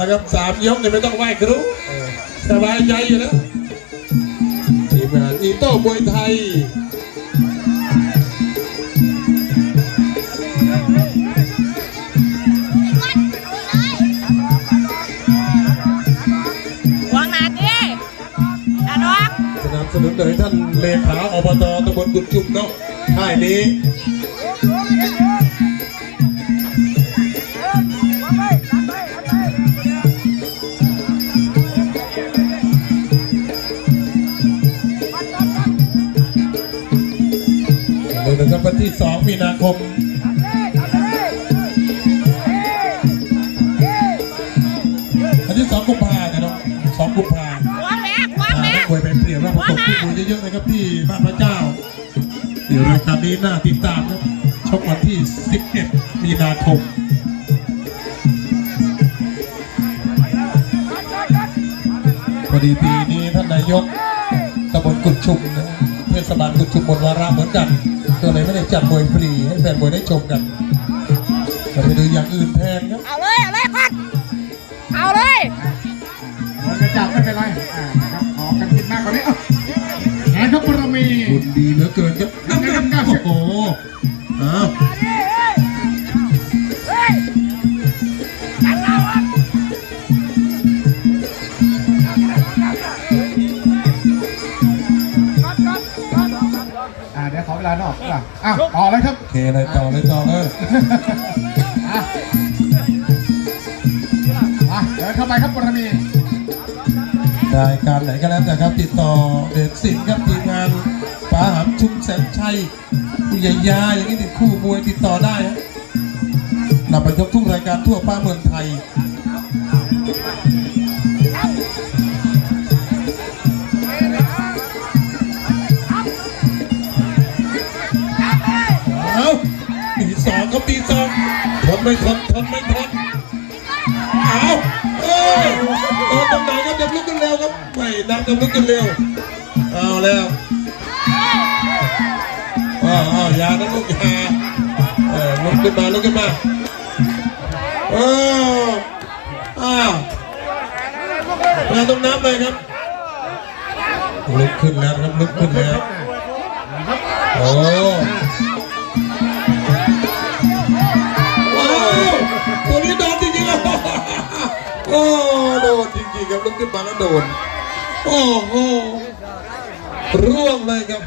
แล้วครับสามยกเนี่ยไม่ต้องไหว้ครูสบายใจอยู่แล้วทีมงานอีโต้มวยไทยวางหนาดิดานอกสนับสนุนโดยท่านเลขาอบตตำบลกุดจุมเนาะค่ายนี้ เลยนะครับวันที่ 2 มีนาคมวันที่2กุมภาพันธ์นะเนาะ2กุมภาพันธ์วางแม่วางแม่คุยไปเปรียบแล้วประกบคู่มวยเยอะๆนะครับที่บ้านพระเจ้าเดี๋ยวรายการนี้น่าติดตามครับชกวันที่ 11 มีนาคมพอดีปีนี้ท่านนายกตำบลกุดชุมนะเทศบาลกุดชุมหมดวาระเหมือนกัน ก็เลยไม่ได้จัดมวยฟรีให้แฟนมวยได้ชมกันแต่ไปดูอย่างอื่นแทนครับเอาเลยเอาเลยพัดเอาเลยเราจะจับไม่เป็นไรอ่านะครับขอกันกินมากกว่านี้เอาแขนครับบารมีคุณดีเหลือเกินครับนั่นนะครับเก้าสิบโอ้โหอ้าว ออเวลานอกอะอ้าวต่อเลยครับ โอเคเลยต่อเลยต่อเลยอะอะเดินเข้าไปครับบารมีรายการไหนก็แล้วแต่ครับติดต่อเดชสิงห์ครับทีมงานป๋าหำชุมแสนชัยผู้ใหญ่ยาอย่างนี้ติดคู่มวยติดต่อได้ครับนำไปยกทุกรายการทั่วป้าเมืองไทย ไม่ทนทนไม่ทนเอาเอ้ยโดนตรงไหนครับจะลุกขึ้นเร็วครับไม่นับจะลุกขึ้นเร็วเอาแล้วอ้าวอ้าวยานะลูกยาเออลุกขึ้นมาลุกขึ้นมาเอออ้าวมาตรงน้ำเลยครับลุกขึ้นแล้วครับลุกขึ้นแล้วโอ้ โอ้โดนจริงๆครับลุกขึ้นมาแล้วโดน โอ้โหร่วงเลยครับ